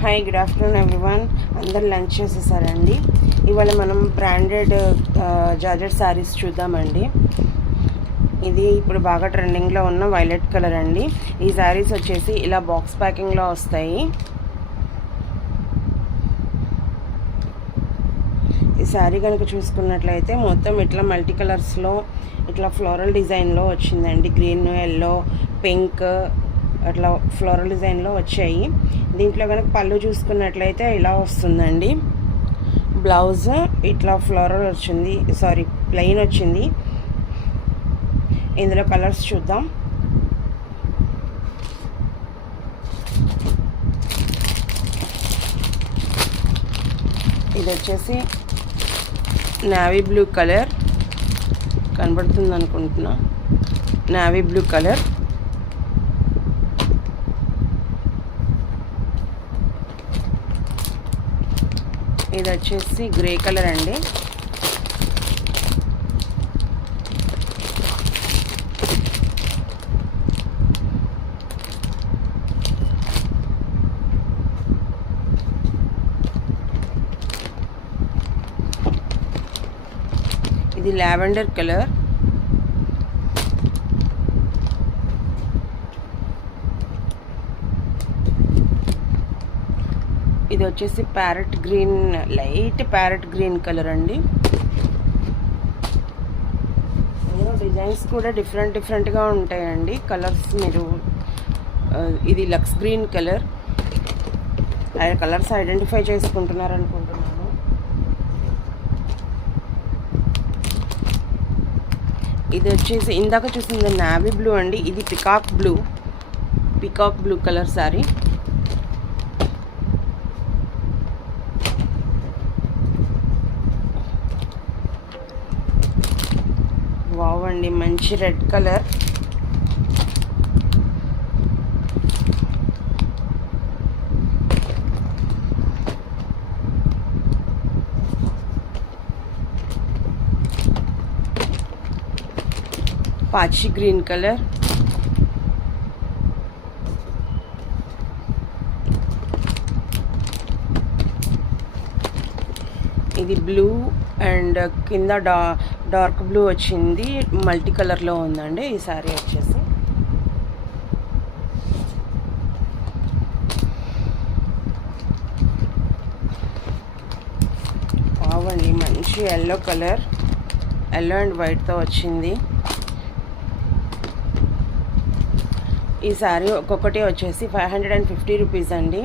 Hi, good afternoon everyone. అందరు lunch చేసేసారండి. ఇవాళ మనం బ్రాండెడ్ జార్జెట్ శారీస్ చూద్దామండి. ఇది ఇప్పుడు బాగా ట్రెండింగ్లో ఉన్న వైలెట్ కలర్ అండి. ఈ శారీస్ వచ్చేసి ఇలా బాక్స్ ప్యాకింగ్లో వస్తాయి. ఈ శారీ కనుక చూసుకున్నట్లయితే మొత్తం ఇట్లా మల్టీ కలర్స్లో ఇట్లా ఫ్లోరల్ డిజైన్లో వచ్చిందండి. గ్రీన్, ఎల్లో, పింక్ అట్లా ఫ్లోరల్ డిజైన్లో వచ్చాయి. దీంట్లో కనుక పళ్ళు చూసుకున్నట్లయితే ఇలా వస్తుందండి. బ్లౌజ్ ఇట్లా ఫ్లోరల్ వచ్చింది, ప్లెయిన్ వచ్చింది. ఇందులో కలర్స్ చూద్దాం. ఇది వచ్చేసి నేవీ బ్లూ కలర్ కనబడుతుంది అనుకుంటున్నా. Navy blue colour. ఇది వచ్చేసి గ్రే కలర్ అండి. ఇది లావెండర్ కలర్. ఇది వచ్చేసి parrot green, light parrot green colour అండి. డిజైన్స్ కూడా డిఫరెంట్గా ఉంటాయండి. కలర్స్ మీరు ఇది లక్స్ గ్రీన్ కలర్. కలర్స్ ఐడెంటిఫై చేసుకుంటున్నారు అనుకుంటున్నాను. ఇది వచ్చేసి ఇందాక చూసింది నావీ బ్లూ అండి. ఇది peacock blue colour sari. Wow అండి, మంచి రెడ్ కలర్. పాచి గ్రీన్ కలర్. ఇది బ్లూ అండ్ కింద డార్క్ బ్లూ వచ్చింది. మల్టీ కలర్లో ఉందండి ఈ శారీ వచ్చేసి. బాగుంది, మంచి ఎల్లో కలర్. ఎల్లో అండ్ వైట్తో వచ్చింది. ఈ శారీ ఒక్కొక్కటి వచ్చేసి 550 రూపీస్ అండి.